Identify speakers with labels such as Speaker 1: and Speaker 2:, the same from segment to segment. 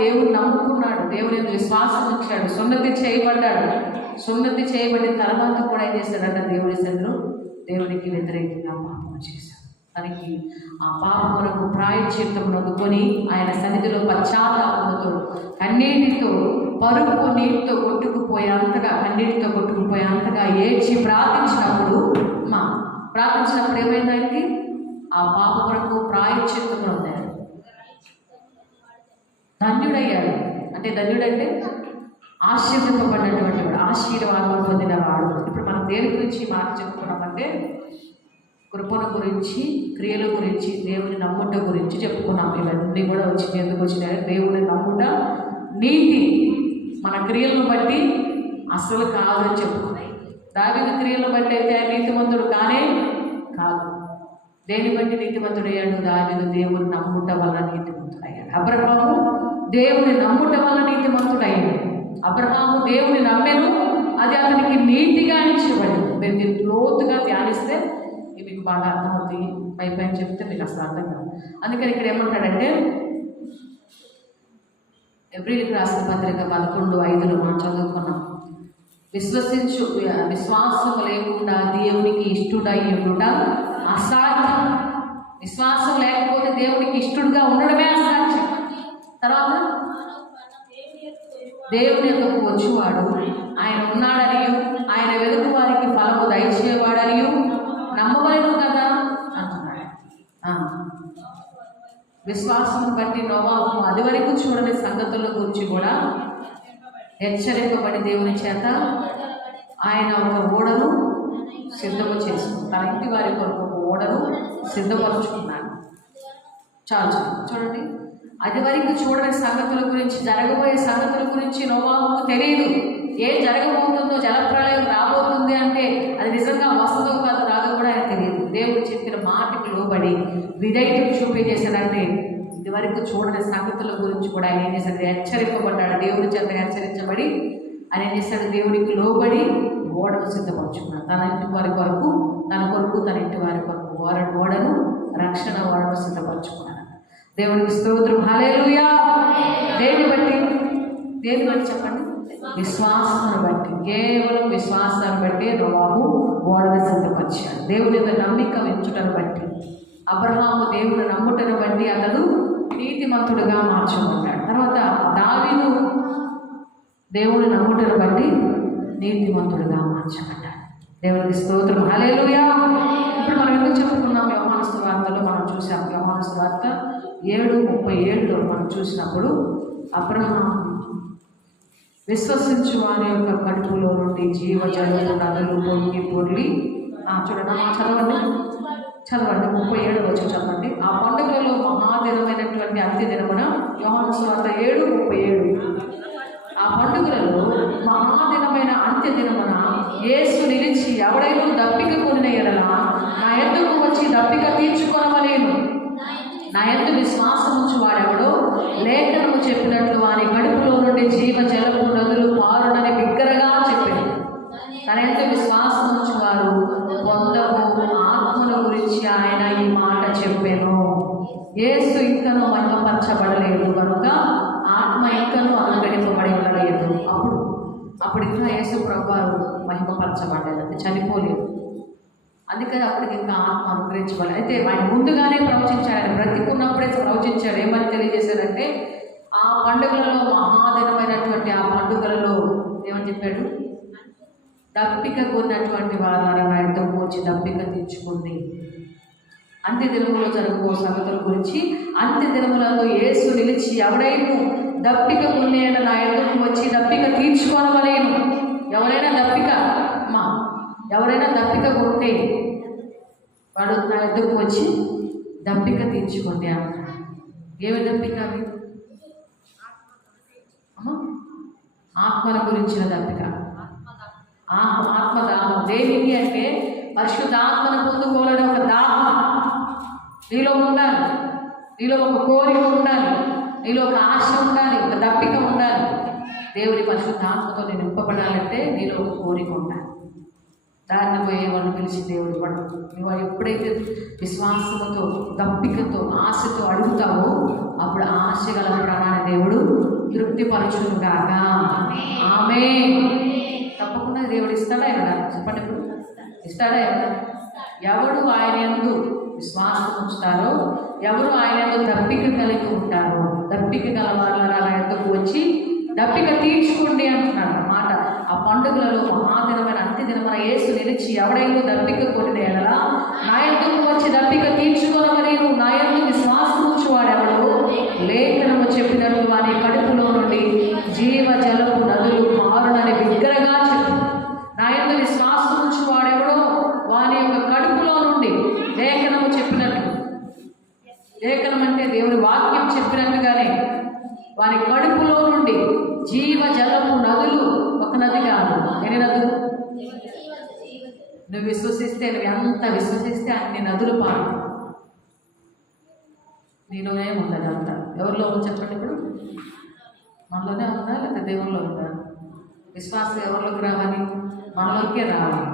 Speaker 1: దేవుని నమ్ముకున్నాడు. దేవుని ఎందుకు విశ్వాసం వచ్చాడు సున్నతి చేయబడ్డాడు. సున్నతి చేయబడిన తర్వాత కూడా ఏం చేశాడంట? దేవుని సన్నిధిలో దేవునికి వ్యతిరేకంగా పాపం చేశాడు. తనకి ఆ పాపమునకు ప్రాయశ్చిత్తం నొందుకొని ఆయన సన్నిధిలో పశ్చాత్తాపంతో కన్నీటితో పరుపు నీటితో కొట్టుకుపోయేంతగా కన్నీటితో కొట్టుకుపోయేంతగా ఏడ్చి ప్రార్థించినప్పుడు మా ప్రార్థించినప్పుడు ఏమైందంటే ఆ పాపమునకు ప్రాయశ్చిత్తం పొందాడు ధన్యుడయ్యాడు. అంటే ధన్యుడంటే ఆశీర్వదింపబడినటువంటి వాడు ఆశీర్వాదం పొందిన వాడు ఇప్పుడు మనం దేని గురించి మాట చెప్పుకున్నామంటే కృపణ గురించి క్రియల గురించి దేవుని నమ్ముట గురించి చెప్పుకున్నాం. ఇవన్నీ కూడా వచ్చింది ఎందుకు వచ్చినాయి? దేవుని నమ్ముట నీతి. మన క్రియలను బట్టి అసలు కాదని చెప్పుకున్నాయి. దావిని క్రియలను బట్టి అయితే నీతివంతుడు నీతిమంతుడు కానే కాదు. దేని బట్టి నీతిమంతుడయ్యాడు? దావిని దేవుని నమ్ముట వల్ల నీతిమంతుడయ్యాడు. అబ్రహాము దేవుని నమ్ముట వల్ల నీతిమంతుడయ్యాడు అబ్రహాము దేవుని నమ్మెను అది అతనికి నీతిగా ఇచ్చబడింది మీరు దీన్ని లోతుగా ధ్యానిస్తే ఇది మీకు బాగా అర్థమవుతుంది. పై పైన చెప్తే మీకు అసలు అర్థం కాదు. అందుకని ఇక్కడ ఏమంటాడంటే ఎబ్రిల్కి రాసిన పత్రిక పదకొండు ఐదులో మనం చదువుకున్నాం. విశ్వసించు విశ్వాసం లేకుండా దేవునికి ఇష్టుడయ్యుండుట అసాధ్యం. విశ్వాసం లేకపోతే దేవునికి ఇష్టడుగా ఉండడమే అసాధ్యం. తర్వాత దేవుని యొక్కకు వచ్చువాడు. ఆయన ఉన్నాడని ఆయన వెలుగు వారికి ఫలము దయచేవాడని నమ్మవలను కదా? అంటున్నాడు. విశ్వాసం బట్టి నోవాహు అది వరకు చూడని సంగతుల గురించి కూడా హెచ్చరింపబడి దేవుని చేత ఆయన ఒక ఓడను సిద్ధము చేసుకున్నాడు. తన ఇంటి వారి కొరకు ఒక ఓడను సిద్ధపరుచుకున్నాడు. చాలు చాలు. చూడండి. అది వరకు చూడని సంగతుల గురించి జరగబోయే సంగతుల గురించి నోవాహుకు తెలియదు ఏం జరగబోతుందో జలప్రలయం రాబోతుంది అంటే అది నిజంగా వస్తుందో కాదు రాదో కూడా ఆయన తెలియదు దేవుడు చెప్పిన మాటకు లోబడి విధేయతను చూపించేశాడంటే ఇది వరకు చూడని సంగతుల గురించి కూడా ఆయన ఏం చేశాడు? హెచ్చరింపబడ్డాడు. దేవుడి చేత హెచ్చరించబడి ఆయన ఏం చేశాడు? దేవుడికి లోబడి ఓడను సిద్ధపరచుకున్నాడు. తన ఇంటి వారి కొరకు తన కొరకు తన ఇంటి వారి కొరకు ఓడ ఓడను రక్షణ ఓడను సిద్ధపరచుకున్నాడు. దేవుడికి స్తోత్రం. హల్లెలూయా. దేని బట్టి? దేని బట్టి చెప్పండి? విశ్వాసాన్ని బట్టి. కేవలం విశ్వాసాన్ని బట్టి నోవాహు ఓడను సిద్ధపరిచాడు దేవుని యొక్క నమ్మిక వెంచుటను బట్టి. అబ్రహాము దేవుని నమ్ముటను బట్టి అతడు నీతిమంతుడుగా మార్చబడ్డాడు. తర్వాత దావీదు దేవుని నమ్ముటను బట్టి నీతిమంతుడుగా మార్చబడ్డాడు. దేవునికి స్తోత్రం. హల్లెలూయా. ఇప్పుడు మనం ఎందుకు చెప్పుకున్నాం యోహాను వార్తలో? మనం చూసాం యోహాను వార్త ఏడు ముప్పై ఏడులో మనం చూసినప్పుడు అబ్రహాం విశ్వసించు వారి యొక్క కడుపులో నుండి జీవజలము నదులు పొంగి పొర్లి ఆ, చూడండి చదవండి. చదవండి ముప్పై ఏడు వచ్చి చదవండి. ఆ పండుగలలో మహాదినమైనటువంటి అంత్య దినమున యోహాను స్వార్త ఏడు ముప్పై ఏడు. ఆ పండుగలలో మహాదినమైన అంత్య దినమున ఏసు నిలిచి ఎవడైనా దప్పిక కొనిన ఎడల నా ఎద్దకు వచ్చి దప్పిక తీర్చుకొనవలేను. నా ఎందు విశ్వాసం ఉంచి వాడెవడో? లేఖనము చెప్పినట్లు వాని కడుపులో నుండి జీవ జలపు నదులు పారునని బిగ్గరగా చెప్పింది తన ఎందు విశ్వాసం ఉంచి వారు పొందము ఆత్మల గురించి ఆయన ఈ మాట చెప్పాను. ఏసు ఇంకను మహిమపరచబడలేదు కనుక ఆత్మ ఇంకను అనుగ్రహింపబడి ఉండలేదు అప్పుడు అప్పుడు ఇంకా యేసు ప్రభు మహిమపరచబడలేదు చనిపోలేదు. అందుకని అప్పటికి ఇంకా ఆత్మ అనుగ్రహించుకోవాలి. అయితే ఆయన ముందుగానే ప్రవచించారు ఆయన బ్రతికున్నప్పుడే ప్రవచించాడు ఏమని తెలియజేశాడంటే ఆ పండుగలలో మహాదినమైనటువంటి ఆ పండుగలలో ఏమని చెప్పాడు? దప్పిక కొన్నటువంటి వారు ఆయనతో పోల్చి దప్పిక తీర్చుకుంది అంత్య దినములో జరగబో సంగతుల గురించి అంత్య దినములలో యేసు నిలిచి ఎవడైనా దప్పిక కొన్నేట ఆయనతో వచ్చి దప్పిక తీర్చుకోనవలేను ఎవరైనా దప్పిక మా ఎవరైనా దప్పిక కొంటే వాడు నా ఇద్దరికి వచ్చి దప్పిక తీర్చుకోండి అన్నమాట ఏమి దప్పిక అవి ఆత్మల గురించిన దప్పిక. ఆత్మ ఆత్మదాహం దేనికి అంటే పరిశుద్ధాత్మను పొందుకోవాలని ఒక దాహం. నీలో ఉండాలి. నీలో ఒక కోరిక ఉండాలి. నీలో ఒక ఆశ ఉండాలి. ఒక దప్పిక ఉండాలి. దేవుడి పరిశుద్ధాత్మతో నేను నింపబడాలంటే నీలో ఒక కోరిక ఉండాలి. దారిని పోయే వాళ్ళు పిలిచి దేవుడు పడు నువ్వు ఎప్పుడైతే విశ్వాసముతో దప్పికతో ఆశతో అడుగుతావో అప్పుడు ఆశ గల ప్రాణాన్ని దేవుడు తృప్తిపరచును గాక ఆమె తప్పకుండా దేవుడు ఇస్తాడా ఇవ్వడా చెప్పండి ఇప్పుడు. ఇస్తాడా. ఇవ్వడా ఎవడు? ఆయన ఎందు విశ్వాసం ఉంచుతారో ఎవరు ఆయన ఎందు దప్పిక కలిగి ఉంటారో దప్పిక గల వాళ్ళ నా ఎద్దకు వచ్చి దప్పిక తీర్చుకోండి అంటున్నాడు ఆ పండుగలలో మహాదినమైన అంత్య దినమైన యేసు నిలిచి ఎవడైనా దప్పిక కొనిన ఎడలా నా ఎందుకు వచ్చి దప్పిక తీర్చుకోనమని నువ్వు నా ఎందు విశ్వాసం ఉంచువాడెవడు లేఖనము చెప్పినట్లు వారి కడుపులో నుండి జీవ జలపు నదులు మారునని బిగ్గరగా చెప్పు నా ఎందు విశ్వాసం ఉంచువాడెవడో వారి యొక్క కడుపులో నుండి లేఖనము చెప్పినట్లు లేఖనం అంటే దేవుని వాక్యం చెప్పినట్టుగానే వారి కడుపులో నుండి జీవ జలము నదులు ఒక నది కాదు ఎన్ని నదులు నువ్వు విశ్వసిస్తే నువ్వు ఎంత విశ్వసిస్తే అన్ని నదులు పాడు. నీలోనే ఉంది అదంతా ఎవరిలో ఉంది చెప్పండి ఇప్పుడు? మనలోనే ఉందా లేకపోతే దేవుల్లో ఉందా? విశ్వాసం ఎవరిలోకి రావాలి? మనలోకే రావాలి.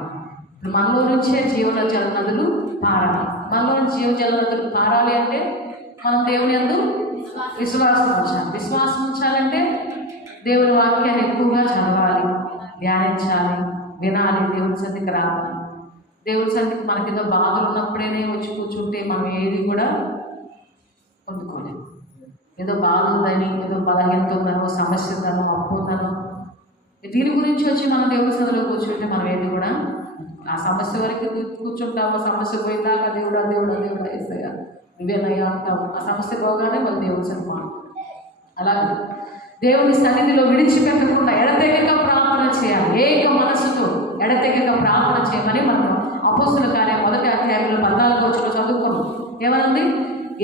Speaker 1: ఇప్పుడు మనలో నుంచే జీవన జల నదులు పారాలి. మనలో నుంచి జీవ జల నదులు పారాలి అంటే మనం దేవుని ఎందు విశ్వాసం ఉంచాలి. విశ్వాసం ఉంచాలంటే దేవుని వాక్యాన్ని ఎక్కువగా చదవాలి ధ్యానించాలి వినాలి దేవుని సన్నిధికి రావాలి. దేవుడి సన్నిధికి మనకి ఏదో బాధలు ఉన్నప్పుడేనే వచ్చి కూర్చుంటే మనం ఏది కూడా పొందుకోలేము ఏదో బాధ ఉందని ఏదో బలహీనత ఉందనో సమస్య ఉందనో అప్పు ఉందనో దీని గురించి వచ్చి మనం దేవుడి సన్నిధిలో కూర్చుంటే మనం ఏది కూడా ఆ సమస్య వరకు కూ- కూర్చుంటాము సమస్య పోయిందాక దేవుడా దేవుడా దేవుడా వేస్తాయా నువ్వేనయ్యా అంటాము ఆ సమస్య పోగానే వాళ్ళు దేవుడి సన్నిధి అలాగే దేవుని సన్నిధిలో విడిచిపెట్టకుండా ఎడతెగక ప్రార్థన చేయాలి. ఏక మనసుతో ఎడతెగక ప్రార్థన చేయమని మనం అపోసుల కార్యం మొదటి అధ్యాయంలో పద్నాలుగు రోజులు చదువుకున్నాం ఏమనుంది?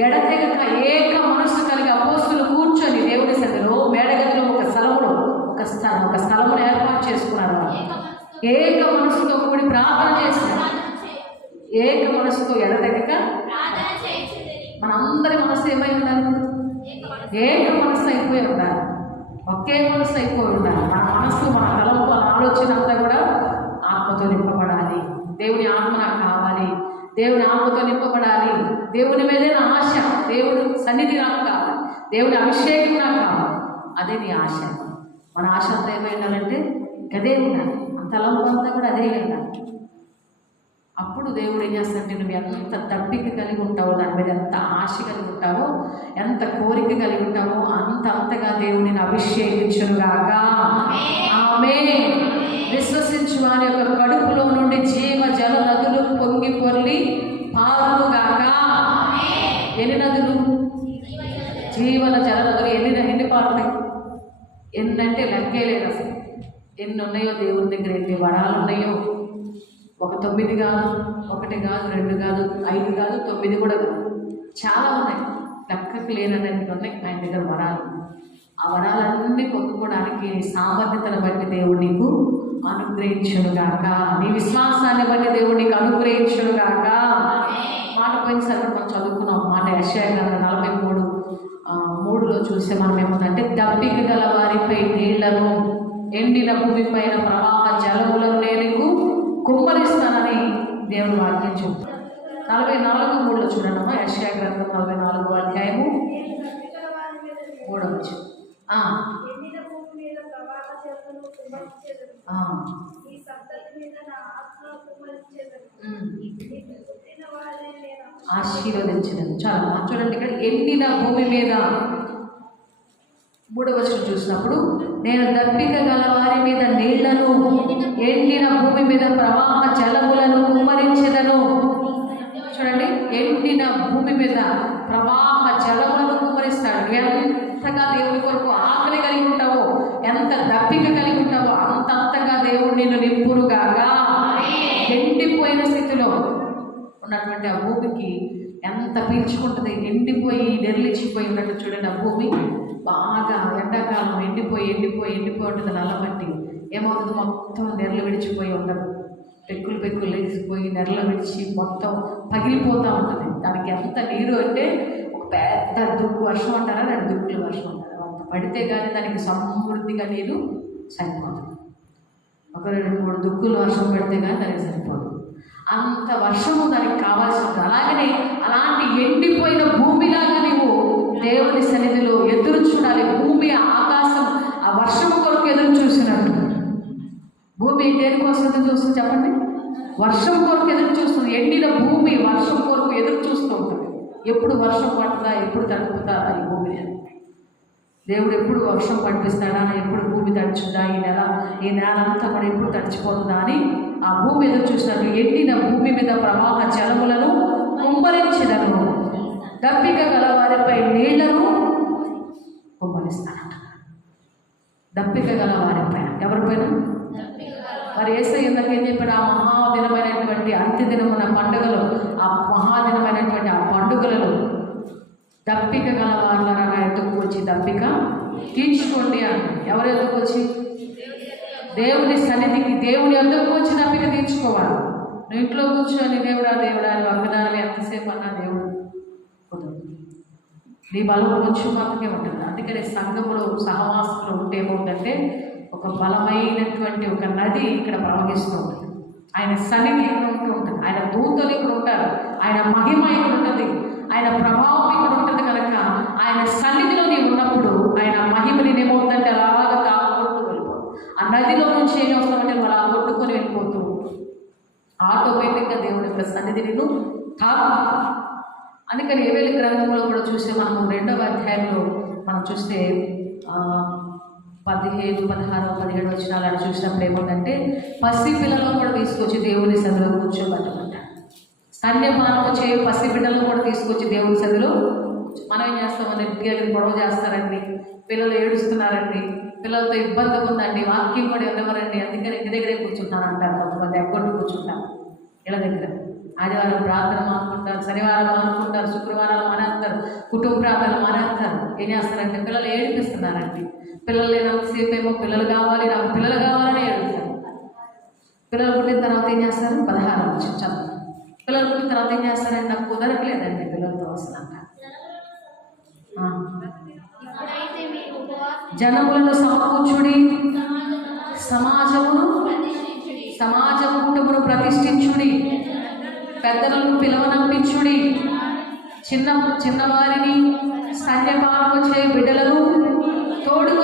Speaker 1: ఎడతెగక ఏక మనసు కలిగి అపోస్తులు కూర్చొని దేవుని సన్నిధిలో మేడగదిలో ఒక స్థలములో ఒక స్థలం ఒక స్థలమును ఏర్పాటు చేసుకున్నారు. ఏక మనసుతో కూడి ప్రార్థన చేస్తారు ఏక మనసుతో ఎడతెగక మనందరి మనసు ఏమై ఉండాలి? ఏక మనసు అయిపోయి ఉండాలి. ఒకే మనసు అయిపోయి ఉండాలి. మన మనసు మన తలంపు మన ఆలోచన అంతా కూడా ఆత్మతో నింపబడాలి. దేవుని ఆత్మ నాకు కావాలి. దేవుని ఆత్మతో నింపబడాలి. దేవుని మీదే నా ఆశ. దేవుడు సన్నిధి నాకు కావాలి. దేవుని అభిషేకం నాకు కావాలి. అదే నీ ఆశ. మన ఆశ అంతా ఏమై ఉండాలంటే గదే ఉండాలి అంత అంతా కూడా అదే ఉండాలి అప్పుడు దేవుడు ఏం చేస్తాడంటే నువ్వు ఎంత తప్పిక కలిగి ఉంటావో దాని మీద ఎంత ఆశ కలిగి ఉంటావో ఎంత కోరిక కలిగి ఉంటావో అంత అంతగా దేవుడిని అభిషేకించుగాక ఆమె విశ్వసించు వారి యొక్క కడుపులో నుండి జీవ జల నదులు పొంగి పొర్లి పారుగాక. ఎన్ని నదులు జీవన జల నదులు ఎన్ని ఎన్ని పారుతాయి? ఎన్నంటే లెక్కే లేదు అసలు. ఎన్ని ఉన్నాయో దేవుని దగ్గర ఎన్ని వరాలు ఉన్నాయో? ఒక తొమ్మిది కాదు ఒకటి కాదు రెండు కాదు ఐదు కాదు తొమ్మిది కూడా కాదు. చాలా ఉన్నాయి. లెక్కకు లేనటువంటి ఉన్నాయి. ఆయన దగ్గర వరాలు. ఆ వరాలన్నీ పొందుకోవడానికి సామర్థ్యతను బట్టి దేవుడు నీకు అనుగ్రహించునుగాక నీ విశ్వాసాన్ని బట్టి దేవుడు నీకు అనుగ్రహించునుగాక మాట పోయినసారి కూడా మనం చదువుకున్నాం మాట యశాయ గ్రంథం నలభై మూడు. మూడులో చూస్తే మనం ఏముందంటే దప్పిక గల వారిపై నీళ్ళను ఎండిన భూమి పైన ప్రవాహ జలములను నేను కుమ్మరిస్తానని దేవుడు వాక్యం చెబుతాడు నలభై నాలుగు మూడులో చూడమ్మా యశ్యా గ్రంథం నలభై నాలుగు అధ్యాయము మూడవ
Speaker 2: ప్రవాహ జలమును కుమ్మరించెదను.
Speaker 1: ఆ,
Speaker 2: ఈ సంతతి మీద నా కుమ్మరించెదను. పుట్టిన నేను.
Speaker 1: ఆశీర్వదించడం. చాలా. చూడండి ఇక్కడ ఎండిన భూమి మీద మూడవ వచనం చూసినప్పుడు నేను దప్పిక గల వారి మీద నీళ్ళను ఎండిన భూమి మీద ప్రవాహ జలములను కుమ్మరించెదను. చూడండి ఎండిన భూమి మీద ప్రవాహ జలములను కుమ్మరిస్తాడు. ఎంతగా దేవుని కొరకు ఆకలి కలిగి ఉంటావో ఎంత దప్పిక కలిగి ఉంటావో అంతంతగా దేవుడు నిన్ను నింపునుగాగా ఎండిపోయిన స్థితిలో ఉన్నటువంటి ఆ భూమికి ఎంత పీల్చుకుంటుంది ఎండిపోయి నెరలిచ్చిపోయి ఉన్నట్టు చూడండి ఆ భూమి. బాగా ఎండాకాలం ఎండిపోయి ఎండిపోయి ఎండిపోయి ఉంటుంది నల్లబట్టి ఏమవుతుంది? మొత్తం నెరలు విడిచిపోయి ఉండదు. పెక్కులు పెక్కులు లేచిపోయి నెరలు విడిచి మొత్తం పగిలిపోతూ ఉంటుంది. దానికి ఎంత నీరు అంటే ఒక పెద్ద దుక్కు వర్షం అంటారా? రెండు దుక్కులు వర్షం పడితే కానీ దానికి సమృద్ధిగా నీరు సరిపోతుంది ఒక రెండు మూడు దుక్కులు వర్షం పడితే కానీ దానికి సరిపోదు. అంత వర్షము దానికి కావాల్సింది అలాగనే అలాంటి ఎండిపోయిన భూమిలాగా నీవు దేవుని సన్నిధిలో ఎదురు చూడాలి. భూమి ఆకాశం ఆ వర్షం కొరకు ఎదురు చూసినట్టు. భూమి దేనికోసం ఎదురు చూస్తుంది చెప్పండి? వర్షం కొరకు ఎదురు చూస్తుంది. ఎండిన భూమి వర్షం కొరకు ఎదురు చూస్తూ ఉంటుంది. ఎప్పుడు వర్షం పడుతుందా ఎప్పుడు తడుపుతా ఈ భూమిని అని. దేవుడు ఎప్పుడు వర్షం పంపిస్తాడా ఎప్పుడు భూమి తడుచుదా? ఈ నెల ఈ నెల అంతా కూడా ఎప్పుడు తడిచిపోతుందా అని ఆ భూమి ఎదురు చూసినట్టు ఎండిన భూమి మీద ప్రవాహ జలములను కుమ్మరించదను దప్పిక గల వారిపై నీళ్ళను కుమ్మరిస్తానంట. దప్పిక గల వారిపైన ఎవరిపైన మరి ఏసై ఇందాక ఏం చెప్పాడు? ఆ మహాదినమైనటువంటి అంత్యదినమున పండుగలు ఆ మహాదినమైనటువంటి ఆ పండుగలలో దప్పిక గల వాళ్ళ నా ఎద్దుకు వచ్చి దప్పిక తీర్చుకోండి అని. ఎవరు ఎద్దుకు వచ్చి? దేవుని సన్నిధికి దేవుని ఎద్దుకు వచ్చి దప్పిక తీర్చుకోవాలి. నువ్వు ఇంట్లో కూర్చొని దేవుడా దేవుడా అని వాగ్దానం ఎంతసేపు అన్నా దేవుడు నీ బలం కొంచెం మాత్రమే ఉంటుంది. అందుకనే సంఘములో సహవాసంలో ఉంటే ఏమవుతుందంటే ఒక బలమైనటువంటి ఒక నది ఇక్కడ ప్రవహిస్తూ ఉంటుంది. ఆయన సన్నిధి ఇక్కడ ఉంటూ ఉంటుంది. ఆయన దూతలు ఇక్కడ ఉంటారు. ఆయన మహిమ ఇక్కడ ఉంటుంది. ఆయన ప్రభావం ఇక్కడ ఉంటుంది కనుక ఆయన సన్నిధిలో నీవు ఉన్నప్పుడు ఆయన మహిమని ఏమవుతుందంటే అలాగ తాగుకుంటూ వెళ్ళిపోతుంది ఆ నదిలో నుంచి ఏం వస్తామంటే నువ్వు అలా కొట్టుకొని వెళ్ళిపోతూ. ఆటోమేటిక్గా దేవుని యొక్క సన్నిధి నేను తాకు. అందుకని ఏవేళ గ్రంథంలో కూడా చూస్తే మనం రెండవ అధ్యాయంలో మనం చూస్తే పదిహేను పదహారు పదిహేడు వచ్చినాలు అని చూసినప్పుడు ఏముందంటే పసి పిల్లలను కూడా తీసుకొచ్చి దేవుని సదిలో కూర్చోబెట్టమంటారు స్తన్యపానం చేయు పసి బిడ్డలను కూడా తీసుకొచ్చి దేవుని సదిలో మనం ఏం చేస్తామని దగ్గర గొడవ చేస్తారండి. పిల్లలు ఏడుస్తున్నారండి. పిల్లలతో ఇబ్బంది ఉందండి. వాక్యం కూడా ఎవరెవరండి అందుకని ఇంటి దగ్గరే కూర్చుంటాను అంటారు కొంతమంది. అకౌంట్ కూర్చుంటారు ఇళ్ళ దగ్గర. ఆదివారం ప్రార్థన మానుకుంటారు. శనివారం మానుకుంటారు. శుక్రవారం మానేస్తారు. కుటుంబ ప్రార్థనలు మానేస్తారు. ఏం చేస్తారంటే పిల్లలు ఏడిపిస్తున్నారండి. పిల్లలు లేనంతసేపు ఏమో పిల్లలు కావాలి నాకు పిల్లలు కావాలని ఏడుస్తారు. పిల్లలు పుట్టిన తర్వాత ఏం చేస్తారు? పదహారు నుంచి చదువు తర్వాత ఏం చేస్తారంటే నాకు కుదరట్లేదండి పిల్లలతో వస్తున్నాక. జనములను సమకూర్చుడి.
Speaker 2: సమాజమును
Speaker 1: సమాజ కుటుంబను ప్రతిష్ఠించుడి. పెద్దలను పిలవనంపించుడి చిన్న చిన్నవారిని స్తన్యపానము చేయి బిడ్డలను తోడుకుని